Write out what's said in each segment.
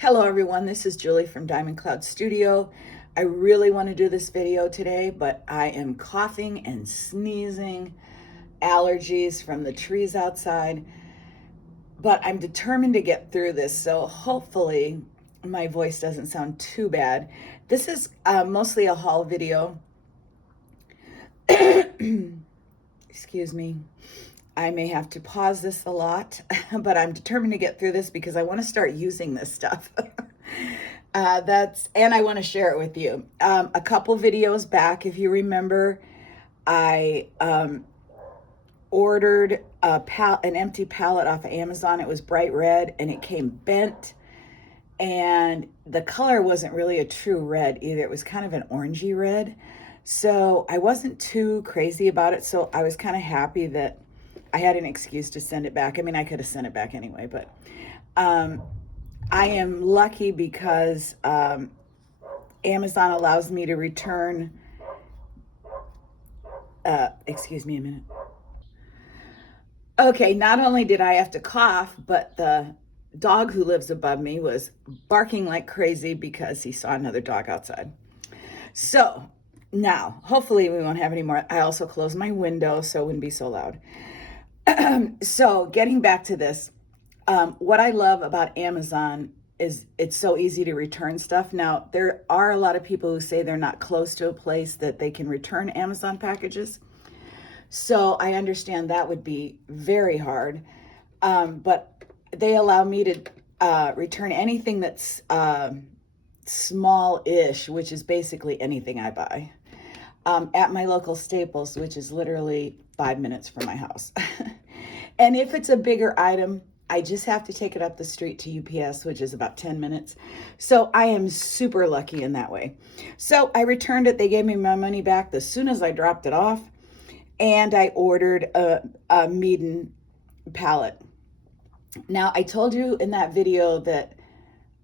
Hello everyone, this is Julie from Diamond Cloud Studio. I really want to do this video today, but I am coughing and sneezing, allergies from the trees outside, but I'm determined to get through this, so hopefully my voice doesn't sound too bad. This is mostly a haul video. Excuse me. I may have to pause this a lot, but I'm determined to get through this because I want to start using this stuff. And I want to share it with you. A couple videos back, if you remember, I ordered an empty palette off of Amazon. It was bright red and it came bent, and the color wasn't really a true red either. It was kind of an orangey red. So I wasn't too crazy about it. So I was kind of happy that I had an excuse to send it back. I mean, I could have sent it back anyway, but I am lucky because Amazon allows me to return, excuse me a minute. Okay, not only did I have to cough, but the dog who lives above me was barking like crazy because he saw another dog outside. So now, hopefully we won't have any more. I also closed my window so it wouldn't be so loud. So getting back to this, what I love about Amazon is it's so easy to return stuff. Now, there are a lot of people who say they're not close to a place that they can return Amazon packages. So I understand that would be very hard. But they allow me to return anything that's small-ish, which is basically anything I buy, at my local Staples, which is literally 5 minutes from my house. And if it's a bigger item, I just have to take it up the street to UPS, which is about 10 minutes. So I am super lucky in that way. So I returned it. They gave me my money back as soon as I dropped it off. And I ordered a Meeden palette. Now, I told you in that video that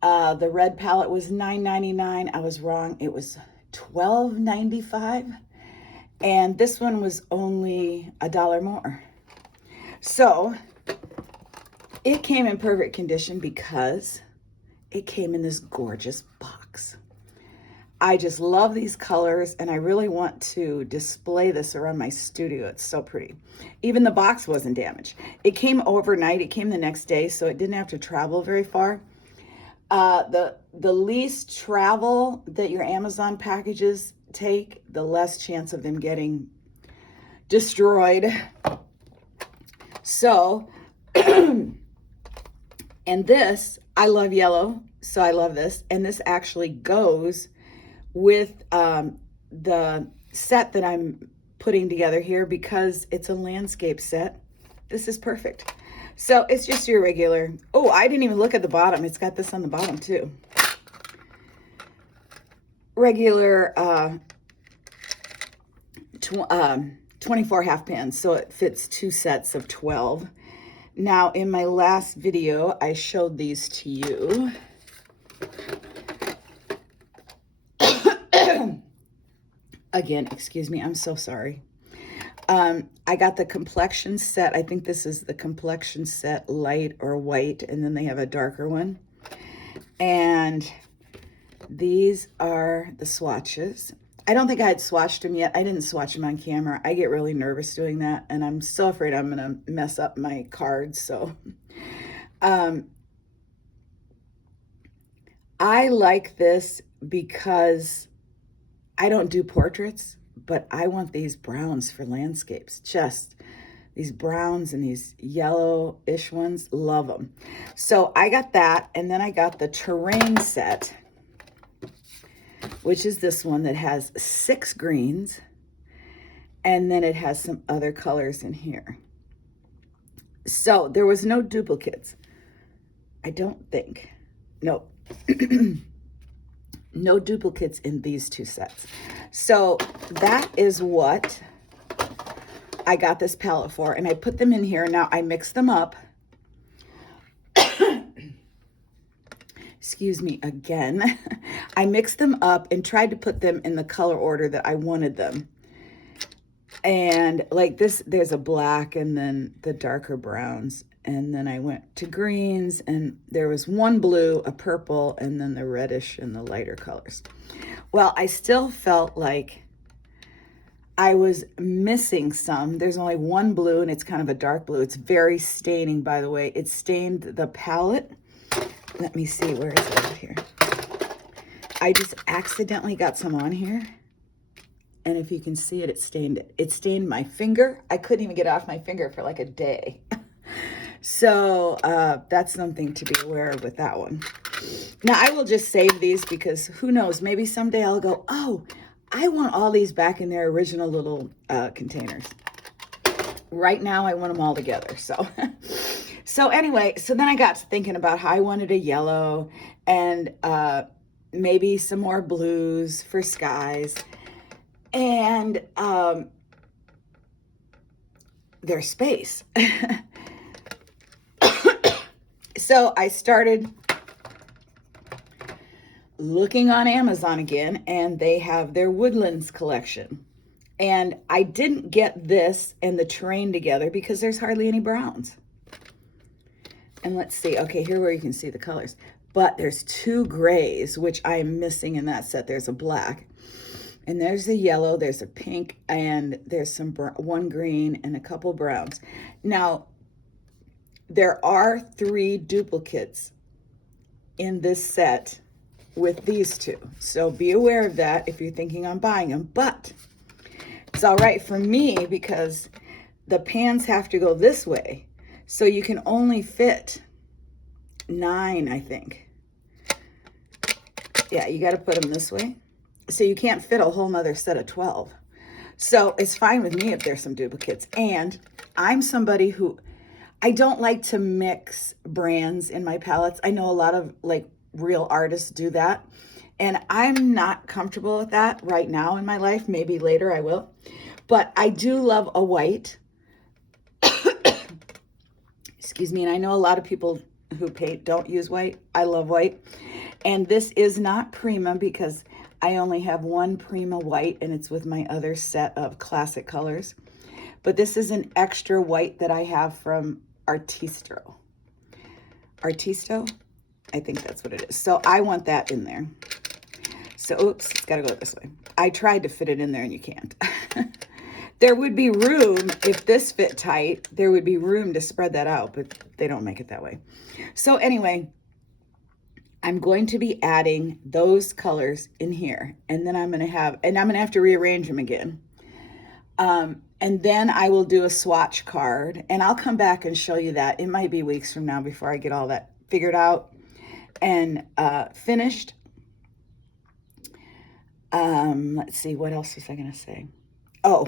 the red palette was $9.99. I was wrong. It was $12.95. And this one was only $1 more. So it came in perfect condition because it came in this gorgeous box. I just love these colors, and I really want to display this around my studio. It's so pretty. Even the box wasn't damaged. It came overnight. It came the next day, so it didn't have to travel very far. The least travel that your Amazon packages take, the less chance of them getting destroyed. So, and this, I love yellow, so I love this. And this actually goes with the set that I'm putting together here because it's a landscape set. This is perfect. So it's just your regular, oh, I didn't even look at the bottom. It's got this on the bottom too. Regular 24 half pans, so it fits 2 sets of 12. Now, in my last video, I showed these to you. Again, excuse me, I'm so sorry. I got the complexion set. I think this is the complexion set, light or white, and then they have a darker one. And these are the swatches. I don't think I had swatched them yet. I didn't swatch them on camera. I get really nervous doing that, and I'm so afraid I'm gonna mess up my cards. So I like this because I don't do portraits, but I want these browns for landscapes. Just these browns and these yellow-ish ones, love them. So I got that, and then I got the terrain set, which is this one that has 6 greens, and then it has some other colors in here. So there was no duplicates, I don't think. Nope. No duplicates in these 2 sets. So that is what I got this palette for, and I put them in here. Now I mixed them up. Excuse me again. I mixed them up and tried to put them in the color order that I wanted them. And like this, there's a black and then the darker browns. and then I went to greens, and there was one blue, a purple, and then the reddish and the lighter colors. Well, I still felt like I was missing some. There's only one blue, and it's kind of a dark blue. It's very staining, by the way. It stained the palette. Let me see, where is it here? I just accidentally got some on here. And if you can see it, it stained it. It stained my finger. I couldn't even get it off my finger for like a day. So that's something to be aware of with that one. Now, I will just save these because who knows, maybe someday I'll go, oh, I want all these back in their original little containers. Right now, I want them all together. So, so anyway, so then I got to thinking about how I wanted a yellow and maybe some more blues for skies. And there's space. So I started looking on Amazon again, and they have their woodlands collection. And I didn't get this and the terrain together because there's hardly any browns. And let's see, okay, here where you can see the colors. But there's 2 grays, which I am missing in that set. There's a black, and there's a yellow, there's a pink, and there's some one green and a couple browns. Now, there are 3 duplicates in this set with these 2. So be aware of that if you're thinking on buying them. But it's all right for me because the pans have to go this way. So you can only fit 9, I think. Yeah, you got to put them this way. So you can't fit a whole nother set of 12. So it's fine with me if there's some duplicates. And I'm somebody who, I don't like to mix brands in my palettes. I know a lot of like real artists do that. And I'm not comfortable with that right now in my life. Maybe later I will. But I do love a white. Excuse me. And I know a lot of people who paint don't use white. I love white. And this is not Prima because I only have one Prima white, and it's with my other set of classic colors. But this is an extra white that I have from Artisto. Artisto? I think that's what it is. So I want that in there. So, oops, it's got to go this way. I tried to fit it in there, and you can't. There would be room, if this fit tight, there would be room to spread that out, but they don't make it that way. So anyway, I'm going to be adding those colors in here, and then I'm going to have to rearrange them again. And then I will do a swatch card, and I'll come back and show you that. It might be weeks from now before I get all that figured out and finished. Let's see, what else was I going to say? Oh,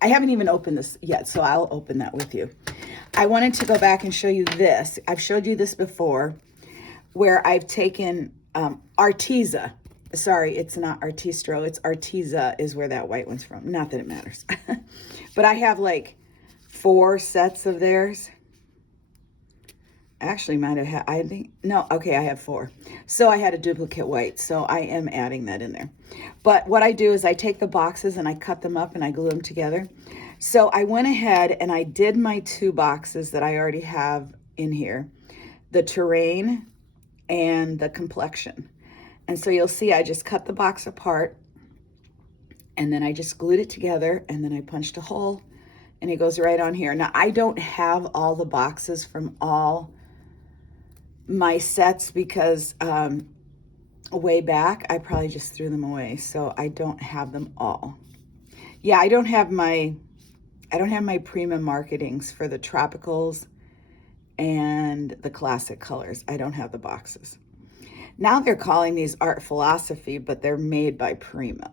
I haven't even opened this yet, so I'll open that with you. I wanted to go back and show you this. I've showed you this before, where I've taken Arteza. Sorry, it's not Artistro, it's Arteza is where that white one's from. Not that it matters. But I have like 4 sets of theirs. Actually, might have had, I think, no, okay, I have 4. So I had a duplicate white, so I am adding that in there. But what I do is I take the boxes and I cut them up and I glue them together. So I went ahead and I did my 2 boxes that I already have in here, the terrain and the complexion. And so you'll see I just cut the box apart, and then I just glued it together, and then I punched a hole, and it goes right on here. Now, I don't have all the boxes from all my sets because way back, I probably just threw them away, so I don't have them all. Yeah, I don't have my Prima marketings for the tropicals and the classic colors. I don't have the boxes. Now they're calling these art philosophy, but they're made by Prima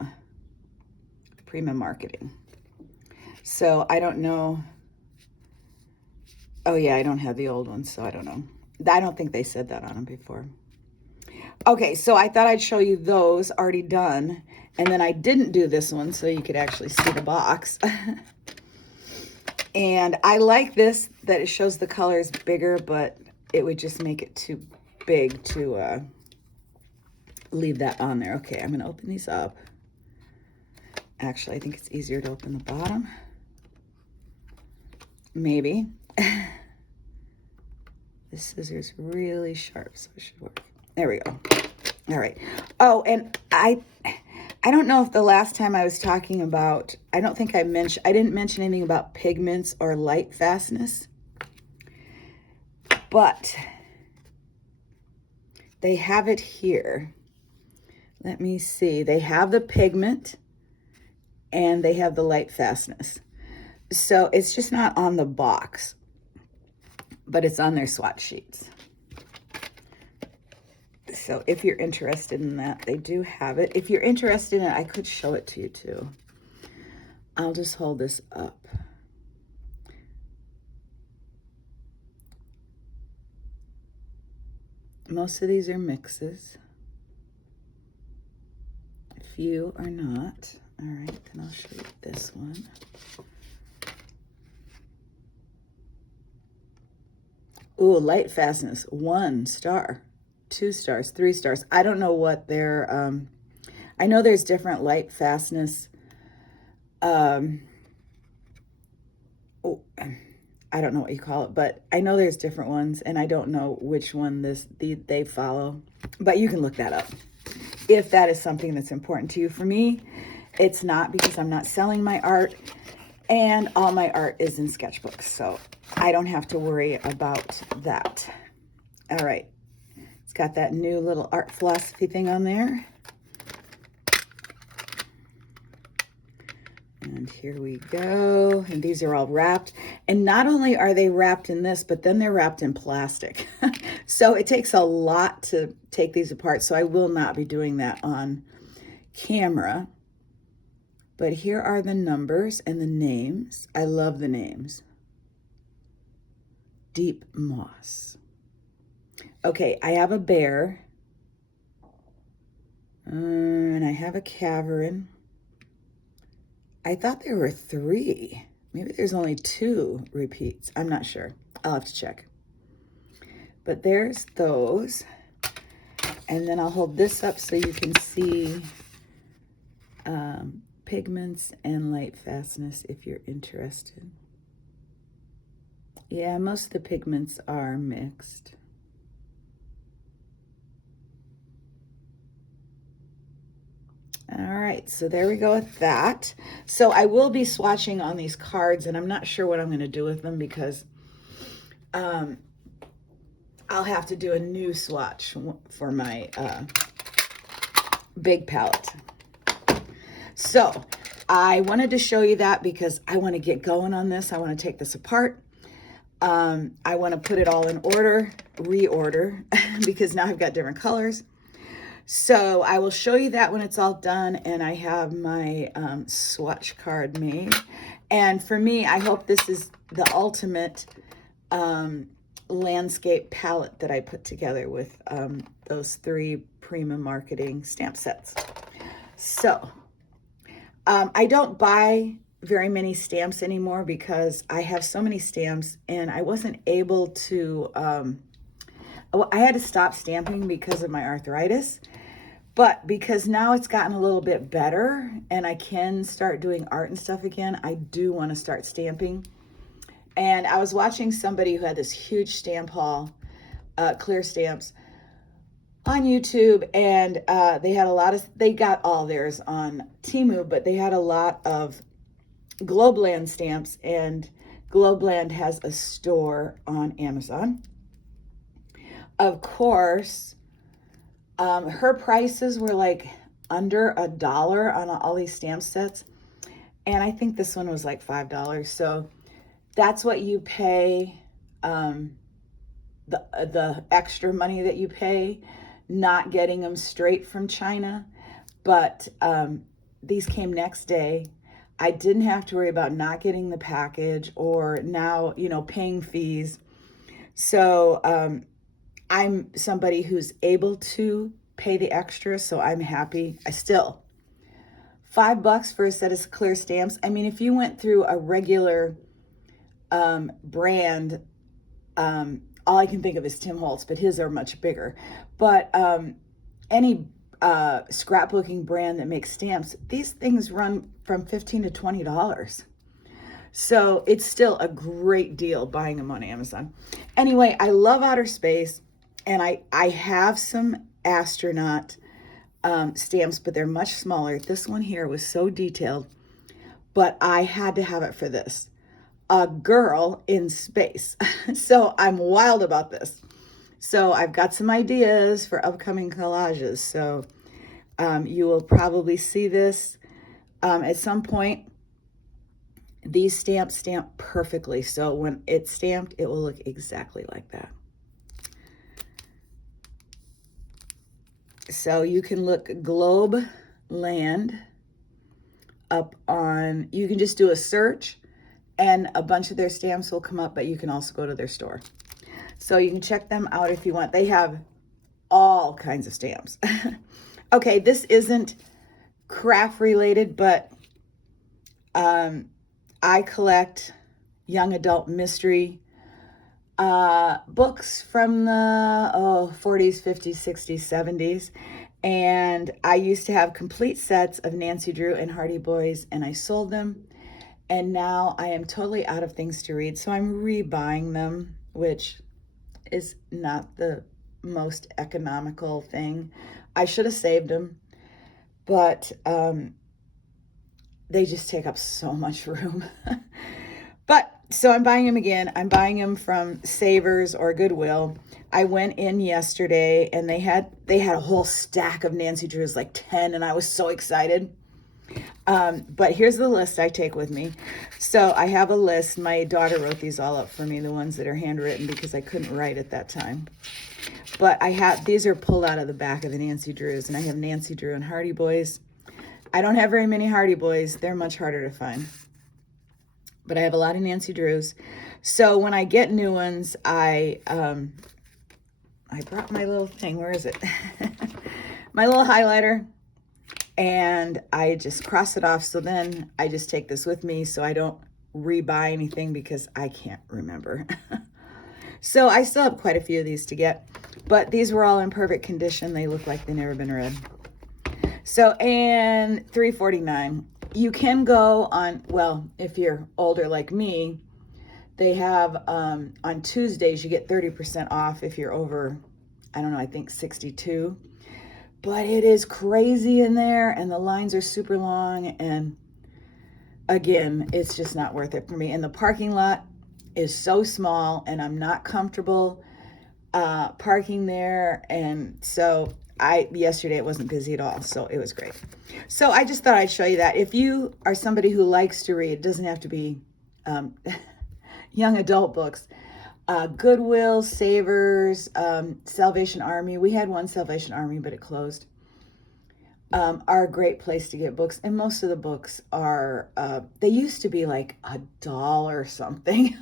marketing. So I don't know. Oh yeah, I don't have the old ones, so I don't know. I don't think they said that on them before. Okay, so I thought I'd show you those already done. And then I didn't do this one so you could actually see the box. And I like this, that it shows the colors bigger, but it would just make it too big to leave that on there. Okay, I'm gonna open these up. Actually, I think it's easier to open the bottom. Maybe. This scissors really sharp, so it should work. There we go. All right. Oh, and I don't know if the last time I was talking about, I didn't mention anything about pigments or light fastness, but they have it here. Let me see. They have the pigment and they have the light fastness. So it's just not on the box, but it's on their swatch sheets. So if you're interested in that, they do have it. If you're interested in it, I could show it to you too. I'll just hold this up. Most of these are mixes. A few are not. All right, then I'll show you this one. Ooh, light fastness, 1 star. 2 stars, 3 stars. I don't know what their, I know there's different light fastness. Oh, I don't know what you call it, but I know there's different ones, and I don't know which one they follow. But you can look that up if that is something that's important to you. For me, it's not, because I'm not selling my art, and all my art is in sketchbooks, so I don't have to worry about that. All right. Got that new little art philosophy thing on there. And here we go. And these are all wrapped. And not only are they wrapped in this, but then they're wrapped in plastic. So it takes a lot to take these apart. So I will not be doing that on camera. But here are the numbers and the names. I love the names. Deep Moss. Okay, I have a bear, and I have a cavern. I thought there were 3. Maybe there's only 2 repeats. I'm not sure. I'll have to check. But there's those. And then I'll hold this up so you can see pigments and light fastness if you're interested. Yeah, most of the pigments are mixed. All right, so there we go with that. So I will be swatching on these cards, and I'm not sure what I'm going to do with them, because I'll have to do a new swatch for my big palette. So I wanted to show you that because I want to get going on this. I want to take this apart. I want to put it all in order, reorder, because now I've got different colors. So I will show you that when it's all done, and I have my swatch card made. And for me, I hope this is the ultimate landscape palette that I put together with those 3 Prima marketing stamp sets. So I don't buy very many stamps anymore because I have so many stamps, and I wasn't able to, I had to stop stamping because of my arthritis. But because now it's gotten a little bit better and I can start doing art and stuff again, I do want to start stamping. And I was watching somebody who had this huge stamp haul, clear stamps, on YouTube, and they got all theirs on Temu, but they had a lot of Globeland stamps, and Globeland has a store on Amazon. Of course, her prices were like under $1 on all these stamp sets. And I think this one was like $5. So that's what you pay, the extra money that you pay, not getting them straight from China. But these came next day. I didn't have to worry about not getting the package or now, paying fees. So I'm somebody who's able to pay the extra, so I'm happy. $5 for a set of clear stamps. I mean, if you went through a regular brand, all I can think of is Tim Holtz, but his are much bigger. But any scrapbooking brand that makes stamps, these things run from $15 to $20. So it's still a great deal buying them on Amazon. Anyway, I love outer space, and I have some astronaut stamps, but they're much smaller. This one here was so detailed, but I had to have it for this. A girl in space. So I'm wild about this. So I've got some ideas for upcoming collages. So you will probably see this at some point. These stamps stamp perfectly. So when it's stamped, it will look exactly like that. So you can look Globe Land up on, you can just do a search and a bunch of their stamps will come up, but you can also go to their store. So you can check them out if you want. They have all kinds of stamps. Okay, this isn't craft related, but I collect young adult mystery books from the 40s, 50s, 60s, 70s. And I used to have complete sets of Nancy Drew and Hardy Boys, and I sold them. And now I am totally out of things to read, so I'm rebuying them, which is not the most economical thing. I should have saved them, but they just take up so much room. But so I'm buying them again. I'm buying them from Savers or Goodwill. I went in yesterday and they had a whole stack of Nancy Drews, like 10, and I was so excited. But here's the list I take with me. So I have a list. My daughter wrote these all up for me, the ones that are handwritten, because I couldn't write at that time. But these are pulled out of the back of the Nancy Drews, and I have Nancy Drew and Hardy Boys. I don't have very many Hardy Boys. They're much harder to find. But I have a lot of Nancy Drews. So when I get new ones, I brought my little thing. Where is it? My little highlighter. And I just cross it off. So then I just take this with me so I don't rebuy anything because I can't remember. So I still have quite a few of these to get, but these were all in perfect condition. They look like they've never been read. So, and $3.49. You can go on, well, if you're older like me, they have on Tuesdays, you get 30% off if you're over, I don't know, I think 62. But it is crazy in there, and the lines are super long, and again, it's just not worth it for me. And the parking lot is so small, and I'm not comfortable parking there, and so yesterday it wasn't busy at all, so it was great. So I just thought I'd show you that. If you are somebody who likes to read, it doesn't have to be young adult books. Goodwill, Savers, Salvation Army. We had one Salvation Army, but it closed. Are a great place to get books. And most of the books are, they used to be like $1 or something.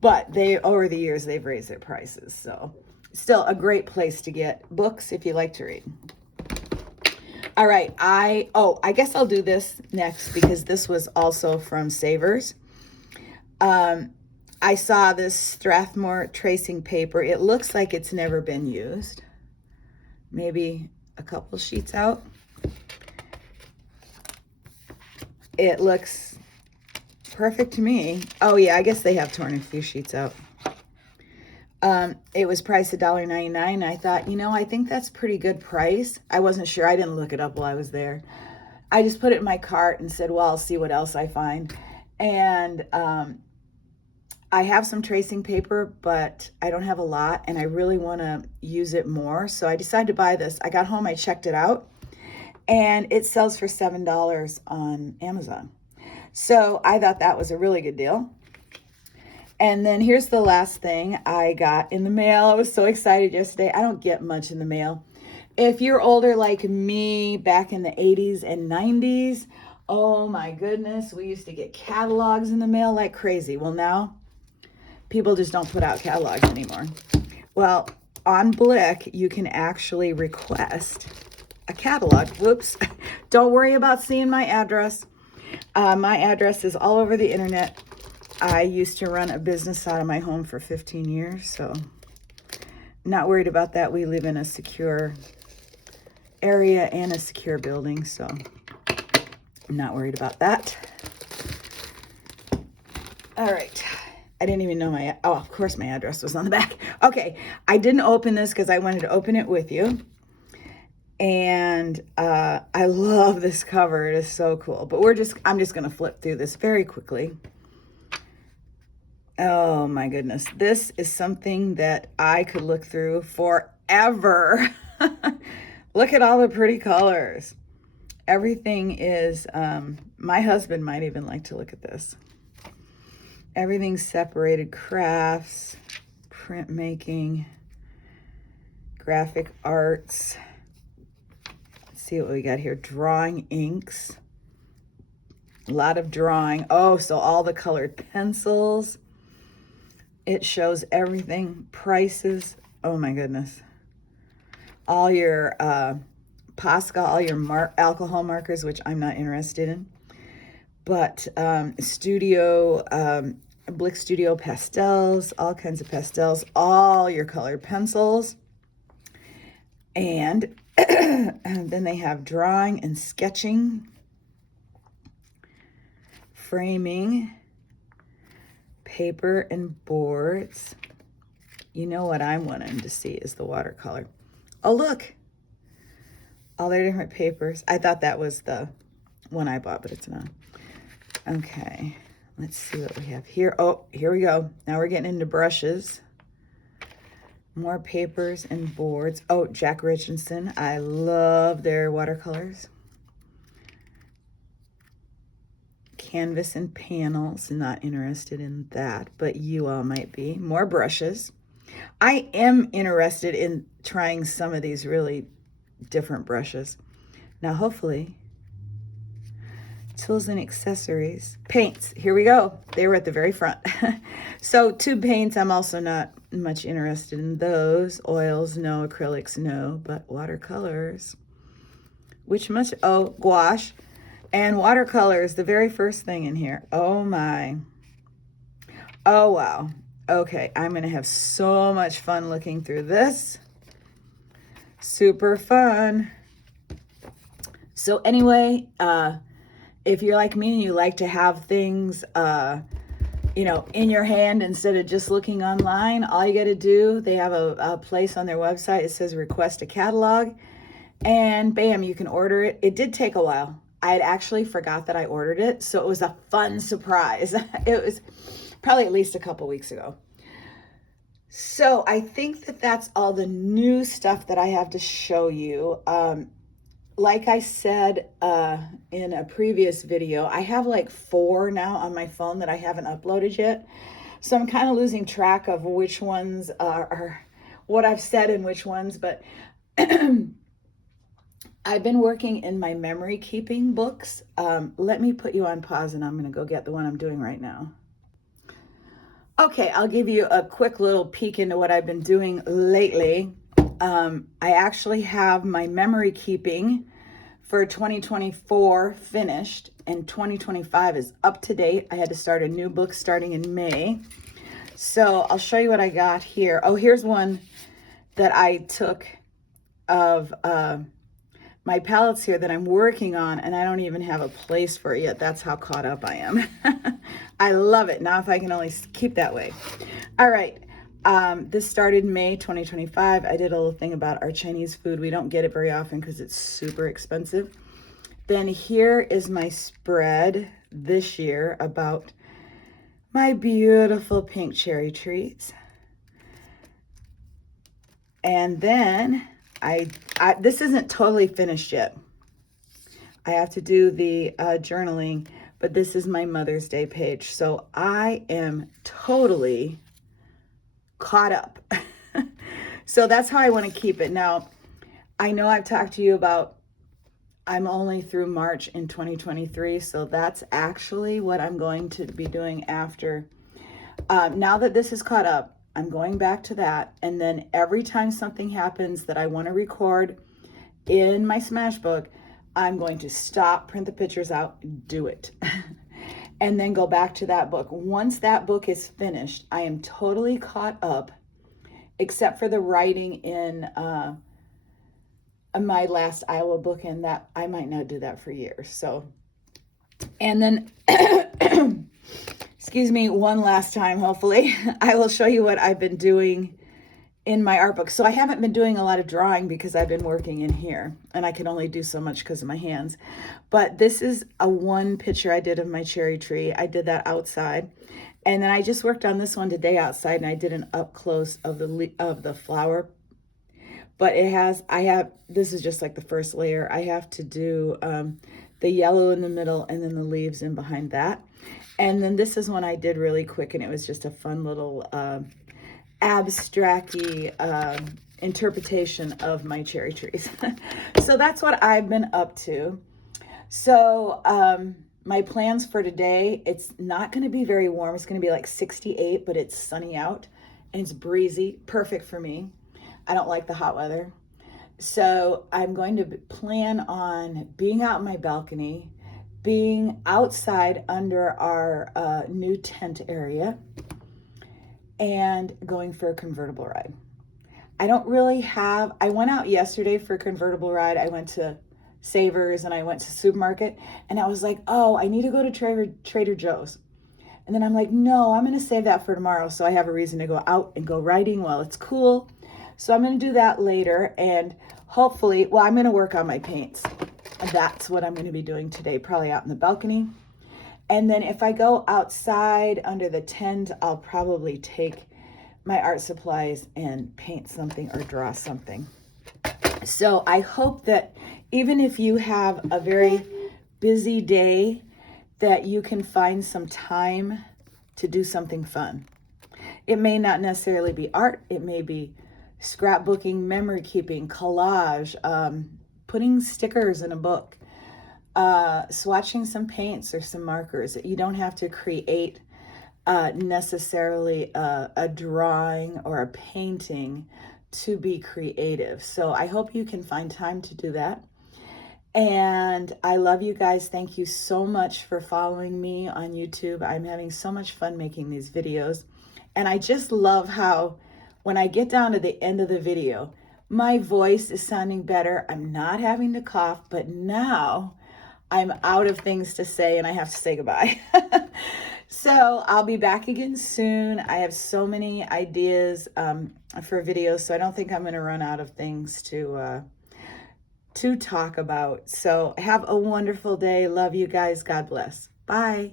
But over the years, they've raised their prices. So still a great place to get books if you like to read. All right. I guess I'll do this next because this was also from Savers. I saw this Strathmore tracing paper. It looks like it's never been used. Maybe a couple sheets out. It looks perfect to me. Oh yeah, I guess they have torn a few sheets out. It was priced $1.99. I thought, I think that's pretty good price. I wasn't sure. I didn't look it up while I was there. I just put it in my cart and said, well, I'll see what else I find. And I have some tracing paper, but I don't have a lot, and I really want to use it more. So I decided to buy this. I got home, I checked it out, and it sells for $7 on Amazon. So I thought that was a really good deal. And then here's the last thing I got in the mail. I was so excited yesterday. I don't get much in the mail. If you're older like me, back in the 80s and 90s, oh my goodness, we used to get catalogs in the mail like crazy. Well, now people just don't put out catalogs anymore. Well, on Blick, you can actually request a catalog. Whoops. Don't worry about seeing my address. My address is all over the internet. I used to run a business out of my home for 15 years, so not worried about that. We live in a secure area and a secure building, so I'm not worried about that. All right. I didn't even know oh, of course my address was on the back. Okay. I didn't open this because I wanted to open it with you. And I love this cover. It is so cool. But I'm just going to flip through this very quickly. Oh my goodness. This is something that I could look through forever. Look at all the pretty colors. Everything is, my husband might even like to look at this. Everything's separated: crafts, printmaking, graphic arts. Let's see what we got here. Drawing inks. A lot of drawing. Oh, so all the colored pencils. It shows everything. Prices. Oh my goodness. All your Posca, all your alcohol markers, which I'm not interested in. But Blick Studio pastels, all kinds of pastels, all your colored pencils. And then they have drawing and sketching, framing, paper and boards. You know what I'm wanting to see is the watercolor. Oh, look. All their different papers. I thought that was the one I bought, but it's not. Okay. Let's see what we have here. Oh, here we go. Now we're getting into brushes. More papers and boards. Oh, Jack Richardson. I love their watercolors. Canvas and panels. Not interested in that, but you all might be. More brushes. I am interested in trying some of these really different brushes. Now, hopefully, tools and accessories. Paints. Here we go. They were at the very front. So tube paints, I'm also not much interested in those. Oils, no. Acrylics, no. But watercolors. Oh, gouache. And watercolors, the very first thing in here. Oh my. Oh wow. Okay, I'm gonna have so much fun looking through this. Super fun. So anyway, if you're like me and you like to have things, you know, in your hand instead of just looking online, all you got to do, they have a place on their website. It says request a catalog, and bam, you can order it. It did take a while. I had actually forgot that I ordered it, so it was a fun surprise. It was probably at least a couple weeks ago. So I think that that's all the new stuff that I have to show you. Like I said in a previous video, I have like 4 now on my phone that I haven't uploaded yet. So I'm kind of losing track of which ones are what I've said and which ones, but I've been working in my memory keeping books. Let me put you on pause and I'm going to go get the one I'm doing right now. Okay, I'll give you a quick little peek into what I've been doing lately. I actually have my memory keeping for 2024 finished, and 2025 is up to date. I had to start a new book starting in May. So I'll show you what I got here. Oh, here's one that I took of my palettes here that I'm working on, and I don't even have a place for it yet. That's how caught up I am. I love it. Now if I can only keep that way. All right. This started May 2025. I did a little thing about our Chinese food. We don't get it very often because it's super expensive. Then here is my spread this year about my beautiful pink cherry trees. And then this isn't totally finished yet. I have to do the journaling, but this is my Mother's Day page. So I am totally caught up. So that's how I want to keep it. Now, I know I've talked to you about I'm only through March in 2023, so that's actually what I'm going to be doing after. Now that this is caught up, I'm going back to that, and then every time something happens that I want to record in my Smash book, I'm going to stop, print the pictures out, do it. And then go back to that book. Once that book is finished, I am totally caught up, except for the writing in my last Iowa book, and that I might not do that for years. So, and then, excuse me, one last time, hopefully, I will show you what I've been doing in my art book. So I haven't been doing a lot of drawing because I've been working in here and I can only do so much because of my hands. But this is a one picture I did of my cherry tree. I did that outside. And then I just worked on this one today outside, and I did an up close of the flower. But this is just like the first layer. I have to do the yellow in the middle and then the leaves in behind that. And then this is one I did really quick, and it was just a fun little abstract-y interpretation of my cherry trees. So that's what I've been up to. So my plans for today, it's not going to be very warm. It's going to be like 68, but it's sunny out and it's breezy, perfect for me. I don't like the hot weather. So I'm going to plan on being out in my balcony, being outside under our new tent area, and going for a convertible ride. I don't really have, I went out yesterday for a convertible ride. I went to Savers and I went to supermarket, and I was like, oh, I need to go to Trader Joe's. And then I'm like, no, I'm going to save that for tomorrow, so I have a reason to go out and go riding while it's cool. So I'm going to do that later, and hopefully, well, I'm going to work on my paints. That's what I'm going to be doing today, probably out in the balcony. And then if I go outside under the tent, I'll probably take my art supplies and paint something or draw something. So I hope that even if you have a very busy day, that you can find some time to do something fun. It may not necessarily be art. It may be scrapbooking, memory keeping, collage, putting stickers in a book, swatching some paints or some markers. You don't have to create necessarily a drawing or a painting to be creative. So I hope you can find time to do that. And I love you guys. Thank you so much for following me on YouTube. I'm having so much fun making these videos. And I just love how when I get down to the end of the video, my voice is sounding better. I'm not having to cough, but now I'm out of things to say and I have to say goodbye. So I'll be back again soon. I have so many ideas for videos, so I don't think I'm going to run out of things to talk about. So have a wonderful day. Love you guys. God bless. Bye.